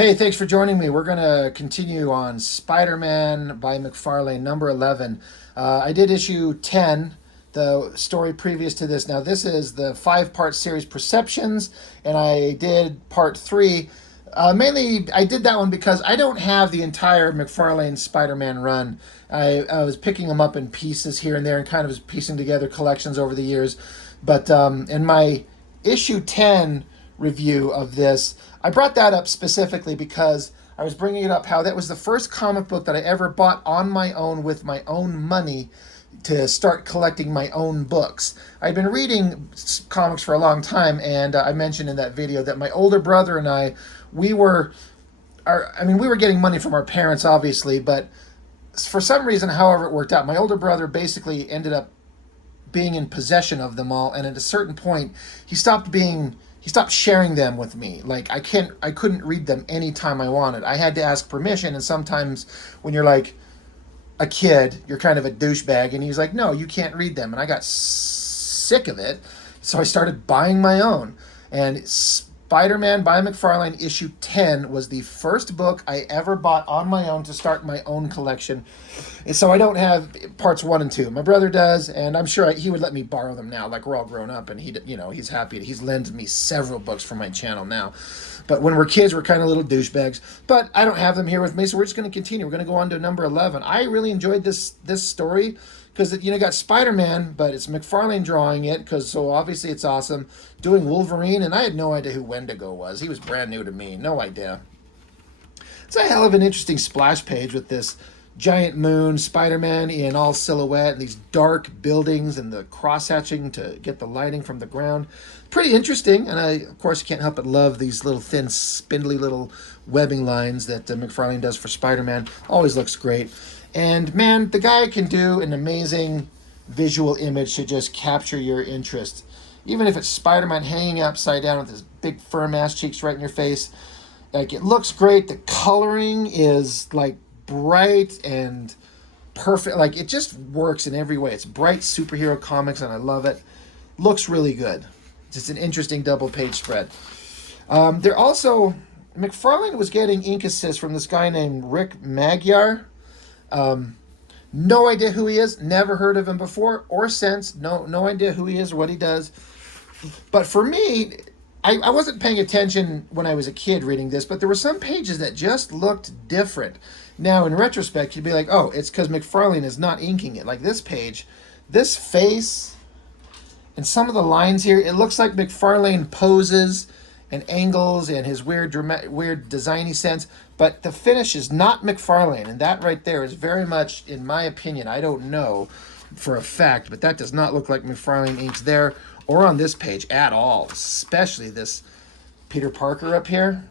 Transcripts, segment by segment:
Hey, thanks for joining me. We're going to continue on Spider-Man by McFarlane, number 11. I did issue 10, the story previous to this. Now, this is the five-part series Perceptions, and I did part 3. Mainly, I did that one because I don't have the entire McFarlane Spider-Man run. I was picking them up in pieces here and there and kind of was piecing together collections over the years. But in my issue 10 review of this, I brought that up specifically because I was bringing it up how that was the first comic book that I ever bought on my own with my own money to start collecting my own books. I'd been reading comics for a long time, and I mentioned in that video that my older brother and I, we were, we were getting money from our parents, obviously, but for some reason, however it worked out, my older brother basically ended up being in possession of them all, and at a certain point, he stopped sharing them with me. Like I couldn't read them anytime I wanted. I had to ask permission, and sometimes when you're like a kid, you're kind of a douchebag, and he's like, no, you can't read them. And I got sick of it, so I started buying my own. And Spider-Man by McFarlane issue 10 was the first book I ever bought on my own to start my own collection. And so I don't have parts 1 and 2. My brother does, and I'm sure he would let me borrow them now. Like, we're all grown up, and he's happy. He's lent me several books from my channel now. But when we're kids, we're kind of little douchebags. But I don't have them here with me, so we're just going to continue. We're going to go on to number 11. I really enjoyed this story because got Spider-Man, but it's McFarlane drawing it, so obviously it's awesome. Doing Wolverine, and I had no idea who Wendigo was. He was brand new to me. No idea. It's a hell of an interesting splash page with this giant moon, Spider-Man in all silhouette, and these dark buildings and the cross-hatching to get the lighting from the ground. Pretty interesting, and I, of course, can't help but love these little thin, spindly little webbing lines that McFarlane does for Spider-Man. Always looks great. And, man, the guy can do an amazing visual image to just capture your interest. Even if it's Spider-Man hanging upside down with his big firm-ass cheeks right in your face, like, it looks great. The coloring is, like, bright and perfect. Like, it just works in every way. It's bright superhero comics, and I love it. Looks really good. It's an interesting double-page spread. They're also... McFarlane was getting ink assist from this guy named Rick Magyar. No idea who he is. Never heard of him before or since. No idea who he is or what he does. But for me, I wasn't paying attention when I was a kid reading this, but there were some pages that just looked different. Now, in retrospect, you'd be like, oh, it's because McFarlane is not inking it. Like this page, this face, and some of the lines here, it looks like McFarlane poses and angles and his weird designy sense, but the finish is not McFarlane, and that right there is very much, in my opinion, I don't know for a fact, but that does not look like McFarlane inks there or on this page at all, especially this Peter Parker up here.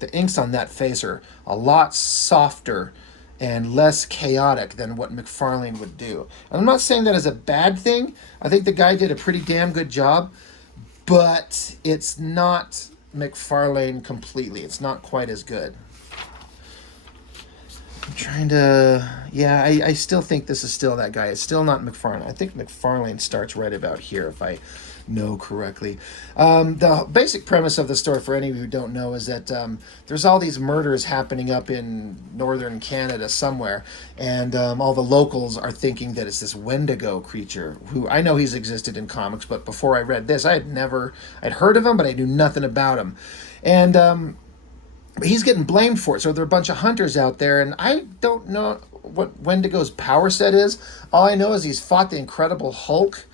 The inks on that face are a lot softer and less chaotic than what McFarlane would do. And I'm not saying that as a bad thing. I think the guy did a pretty damn good job, but it's not McFarlane completely. It's not quite as good. I'm trying to... Yeah, I still think this is still that guy. It's still not McFarlane. I think McFarlane starts right about here, if I know correctly. The basic premise of the story, for any of you who don't know, is that there's all these murders happening up in northern Canada somewhere, and all the locals are thinking that it's this Wendigo creature, who I know he's existed in comics, but before I read this, I'd heard of him, but I knew nothing about him. And he's getting blamed for it, so there are a bunch of hunters out there, and I don't know what Wendigo's power set is. All I know is he's fought the Incredible Hulk,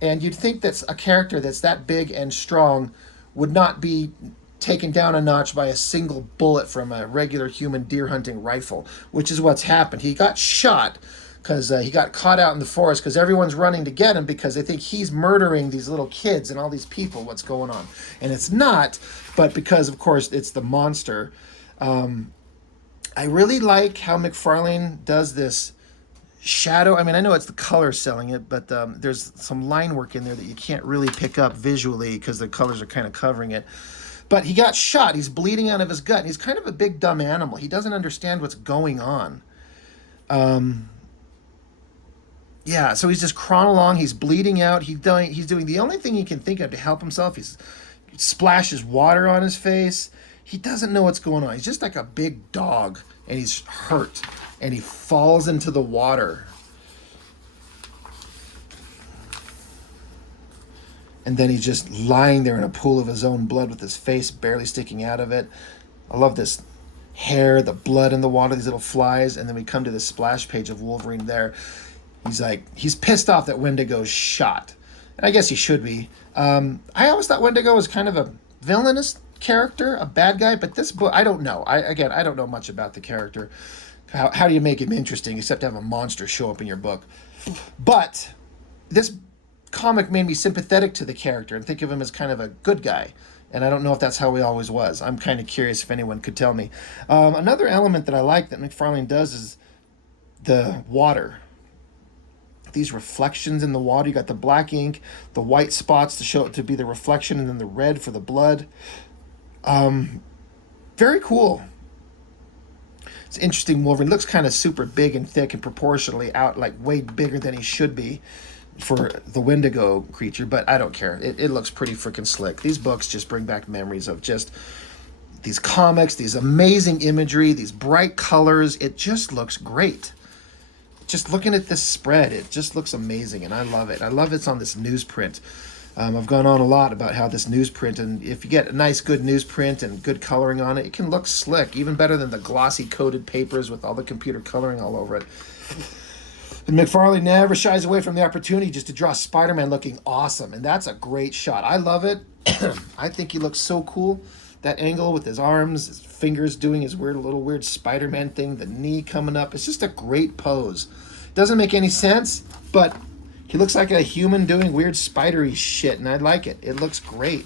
and you'd think that a character that's that big and strong would not be taken down a notch by a single bullet from a regular human deer hunting rifle, which is what's happened. He got shot because he got caught out in the forest because everyone's running to get him because they think he's murdering these little kids and all these people. What's going on? And it's not, but because, of course, it's the monster. I really like how McFarlane does this shadow. I mean, I know it's the color selling it, but there's some line work in there that you can't really pick up visually because the colors are kind of covering it. But he got shot. He's bleeding out of his gut. And he's kind of a big, dumb animal. He doesn't understand what's going on. Yeah, so he's just crawling along. He's bleeding out. He's doing the only thing he can think of to help himself. He splashes water on his face. he doesn't know what's going on. He's just like a big dog, and he's hurt, and he falls into the water. And then he's just lying there in a pool of his own blood with his face barely sticking out of it. I love this hair, the blood in the water, these little flies. And then we come to the splash page of Wolverine there. He's pissed off that Wendigo's shot. And I guess he should be. I always thought Wendigo was kind of a villainous character, a bad guy. But this book, I don't know. I don't know much about the character. How do you make him interesting except to have a monster show up in your book? But this comic made me sympathetic to the character and think of him as kind of a good guy. And I don't know if that's how he always was. I'm kind of curious if anyone could tell me. Another element that I like that McFarlane does is the water. These reflections in the water. You got the black ink, the white spots to show it to be the reflection, and then the red for the blood. Very cool. It's interesting. Wolverine looks kind of super big and thick and proportionally out, like way bigger than he should be for the Wendigo creature, but I don't care. It looks pretty freaking slick. These books just bring back memories of just these comics, these amazing imagery, these bright colors. It just looks great. Just looking at this spread, it just looks amazing, and I love it. I love it's on this newsprint. I've gone on a lot about how this newsprint, and if you get a nice good newsprint and good coloring on it, it can look slick, even better than the glossy coated papers with all the computer coloring all over it. And McFarlane never shies away from the opportunity just to draw Spider-Man looking awesome, and that's a great shot. I love it. I think he looks so cool. That angle with his arms, his fingers doing his weird Spider-Man thing, the knee coming up. It's just a great pose. Doesn't make any sense, but he looks like a human doing weird spidery shit, and I like it. It looks great.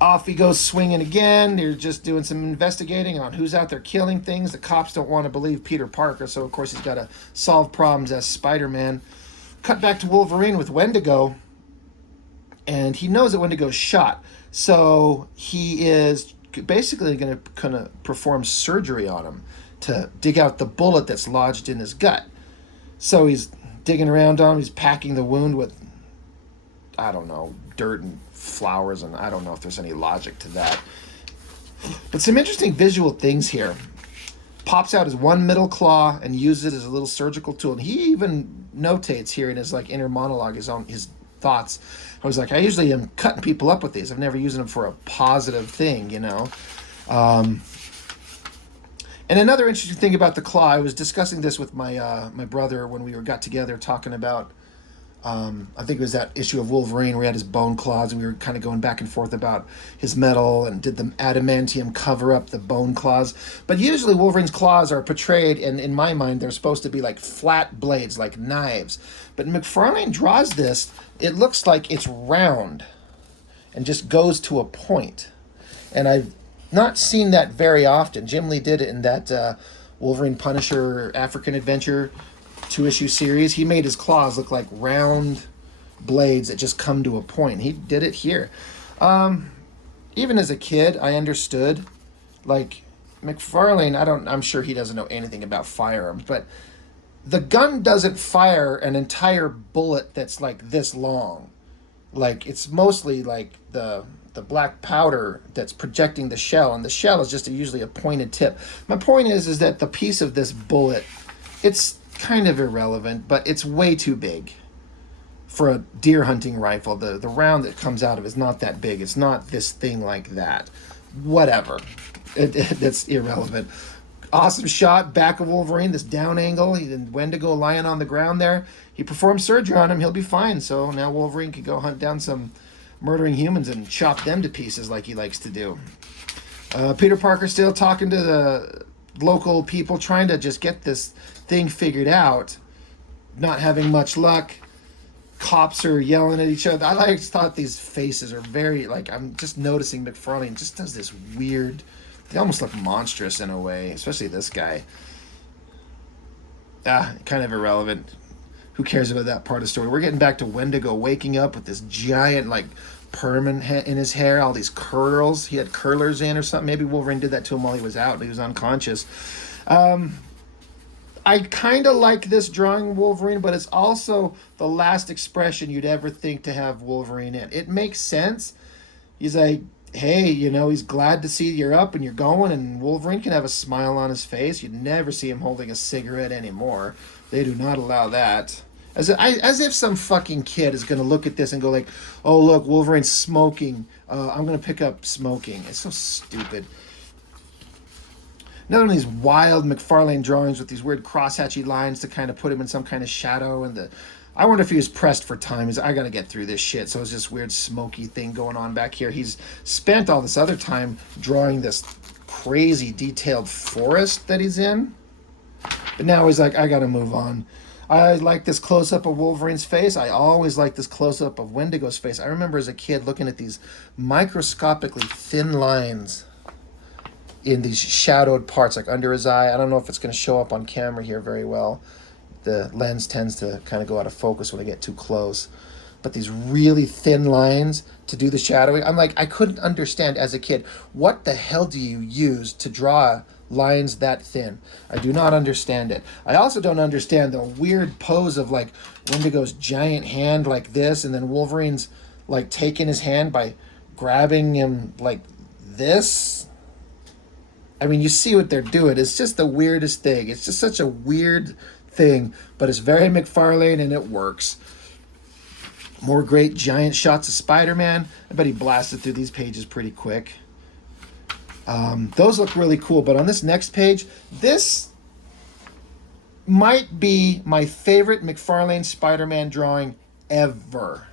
Off he goes swinging again. They're just doing some investigating on who's out there killing things. The cops don't want to believe Peter Parker, so of course he's got to solve problems as Spider-Man. Cut back to Wolverine with Wendigo, and he knows that Wendigo's shot. So he is basically going to kind of perform surgery on him to dig out the bullet that's lodged in his gut. So he's digging around on him. He's packing the wound with, I don't know, dirt and flowers, and I don't know if there's any logic to that. But some interesting visual things here. Pops out his one middle claw and uses it as a little surgical tool. And he even notates here in his like inner monologue his thoughts. I was like, I usually am cutting people up with these. I've never used them for a positive thing, you know. And another interesting thing about the claw, I was discussing this with my my brother when we got together talking about, I think it was that issue of Wolverine where he had his bone claws, and we were kind of going back and forth about his metal and did the adamantium cover up the bone claws. But usually Wolverine's claws are portrayed, and in my mind, they're supposed to be like flat blades, like knives. But McFarlane draws this, it looks like it's round and just goes to a point. And I've not seen that very often. Jim Lee did it in that Wolverine Punisher African Adventure 2-issue series. He made his claws look like round blades that just come to a point. He did it here. Even as a kid, I understood. Like McFarlane, I'm sure he doesn't know anything about firearms, but the gun doesn't fire an entire bullet that's like this long. Like it's mostly like the black powder that's projecting the shell, and the shell is just usually a pointed tip. My point is that the piece of this bullet, it's kind of irrelevant, but it's way too big for a deer hunting rifle. The round that comes out of it is not that big. It's not this thing like that. Whatever. That's irrelevant. Awesome shot, back of Wolverine, this down angle. Wendigo lying on the ground there. He performed surgery on him. He'll be fine. So now Wolverine can go hunt down some murdering humans and chop them to pieces like he likes to do. Peter Parker still talking to the local people, trying to just get this thing figured out. Not having much luck. Cops are yelling at each other. I thought these faces are very, like, I'm just noticing McFarlane just does this weird, they almost look monstrous in a way, especially this guy. Kind of irrelevant. Who cares about that part of the story? We're getting back to Wendigo waking up with this giant, like, perm in his hair, all these curls. He had curlers in or something. Maybe Wolverine did that to him while he was out. He was unconscious. I kind of like this drawing Wolverine, but it's also the last expression you'd ever think to have Wolverine in. It makes sense. He's like, hey, you know, he's glad to see you're up and you're going, and Wolverine can have a smile on his face. You'd never see him holding a cigarette anymore. They do not allow that. As if some fucking kid is going to look at this and go like, oh, look, Wolverine's smoking. I'm going to pick up smoking. It's so stupid. Not only these wild McFarlane drawings with these weird crosshatchy lines to kind of put him in some kind of shadow, and I wonder if he was pressed for time. I got to get through this shit. So it's this weird smoky thing going on back here. He's spent all this other time drawing this crazy detailed forest that he's in, but now he's like, I got to move on. I like this close up of Wolverine's face. I always like this close up of Wendigo's face. I remember as a kid looking at these microscopically thin lines in these shadowed parts, like under his eye. I don't know if it's going to show up on camera here very well. The lens tends to kind of go out of focus when I get too close. But these really thin lines to do the shadowing, I'm like, I couldn't understand as a kid, what the hell do you use to draw lines that thin? I do not understand it. I also don't understand the weird pose of like Wendigo's giant hand like this, and then Wolverine's like taking his hand by grabbing him like this. I mean, you see what they're doing. It's just the weirdest thing. It's just such a weird thing, but it's very McFarlane and it works. More great giant shots of Spider-Man. I bet he blasted through these pages pretty quick. Those look really cool, but on this next page, this might be my favorite McFarlane Spider-Man drawing ever.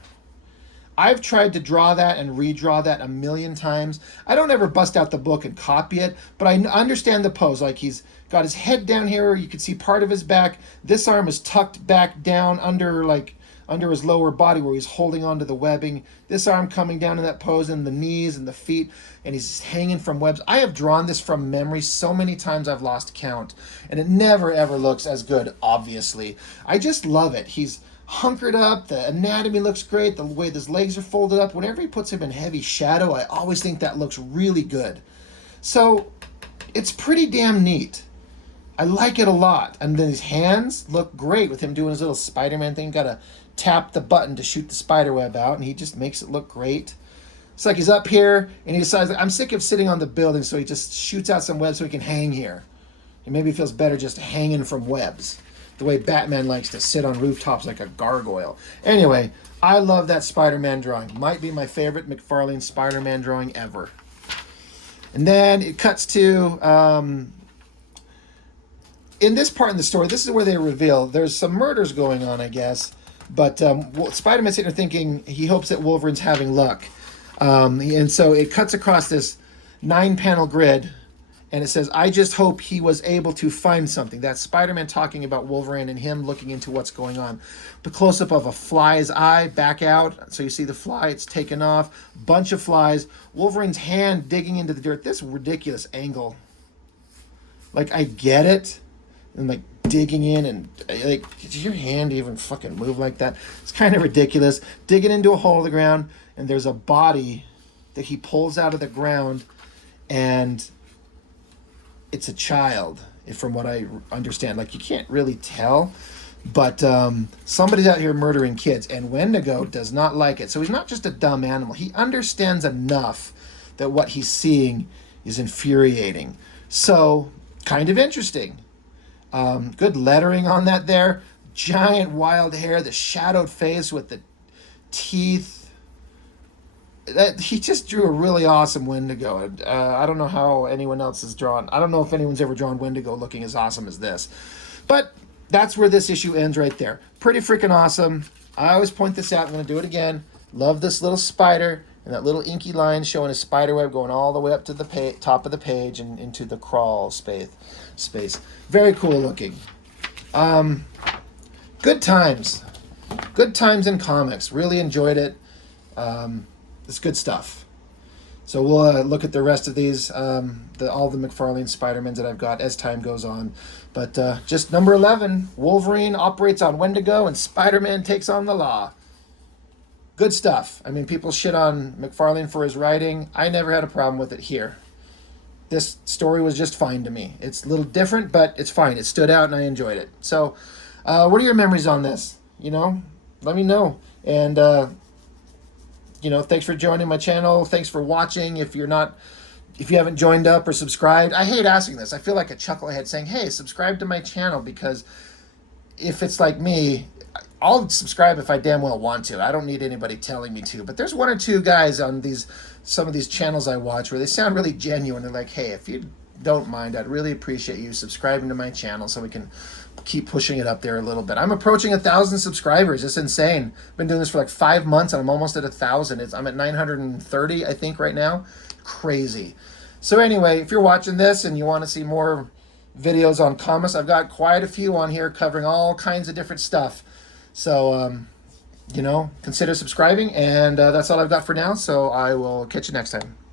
I've tried to draw that and redraw that a million times. I don't ever bust out the book and copy it, but I understand the pose. Like he's got his head down here. You can see part of his back. This arm is tucked back down under his lower body where he's holding onto the webbing. This arm coming down in that pose, and the knees and the feet, and he's hanging from webs. I have drawn this from memory so many times I've lost count, and it never ever looks as good, obviously. I just love it. He's hunkered up, the anatomy looks great, the way his legs are folded up. Whenever he puts him in heavy shadow, I always think that looks really good. So it's pretty damn neat. I like it a lot. And then his hands look great with him doing his little Spider-Man thing. Gotta tap the button to shoot the spider web out, and he just makes it look great. It's like he's up here and he decides, I'm sick of sitting on the building, so he just shoots out some webs so he can hang here. And maybe he feels better just hanging from webs, the way Batman likes to sit on rooftops like a gargoyle. Anyway, I love that Spider-Man drawing. Might be my favorite McFarlane Spider-Man drawing ever. And then it cuts to, in this part in the story, this is where they reveal there's some murders going on, I guess. But Spider-Man's sitting there thinking he hopes that Wolverine's having luck. And so it cuts across this 9-panel grid, and it says, I just hope he was able to find something. That's Spider-Man talking about Wolverine and him looking into what's going on. The close-up of a fly's eye back out. So you see the fly, it's taken off. Bunch of flies. Wolverine's hand digging into the dirt. This ridiculous angle. Like, I get it. And, like, digging in and, like, did your hand even fucking move like that? It's kind of ridiculous. Digging into a hole in the ground, and there's a body that he pulls out of the ground, and it's a child, from what I understand. Like, you can't really tell, but somebody's out here murdering kids, and Wendigo does not like it. So he's not just a dumb animal. He understands enough that what he's seeing is infuriating. So, kind of interesting. Good lettering on that there. Giant wild hair, the shadowed face with the teeth. He just drew a really awesome Wendigo. I don't know how anyone else has drawn. I don't know if anyone's ever drawn Wendigo looking as awesome as this. But that's where this issue ends right there. Pretty freaking awesome. I always point this out. I'm going to do it again. Love this little spider and that little inky line showing a spider web going all the way up to the top of the page and into the crawl space. Very cool looking. Good times. Good times in comics. Really enjoyed it. It's good stuff. So we'll look at the rest of these, all the McFarlane Spider-Mans that I've got as time goes on. But just number 11, Wolverine operates on Wendigo and Spider-Man takes on the law. Good stuff. I mean, people shit on McFarlane for his writing. I never had a problem with it here. This story was just fine to me. It's a little different, but it's fine. It stood out and I enjoyed it. So what are your memories on this? You know, let me know. And thanks for joining my channel. Thanks for watching. If you haven't joined up or subscribed, I hate asking this. I feel like a chucklehead saying, hey, subscribe to my channel, because if it's like me, I'll subscribe if I damn well want to. I don't need anybody telling me to. But there's one or two guys on some of these channels I watch where they sound really genuine. They're like, hey, if you don't mind, I'd really appreciate you subscribing to my channel so we can keep pushing it up there a little bit. I'm approaching 1,000 subscribers. It's insane. I've been doing this for like 5 months and I'm almost at 1,000. I'm at 930, I think, right now. Crazy. So anyway, if you're watching this and you want to see more videos on comics, I've got quite a few on here covering all kinds of different stuff. So, consider subscribing, and that's all I've got for now. So I will catch you next time.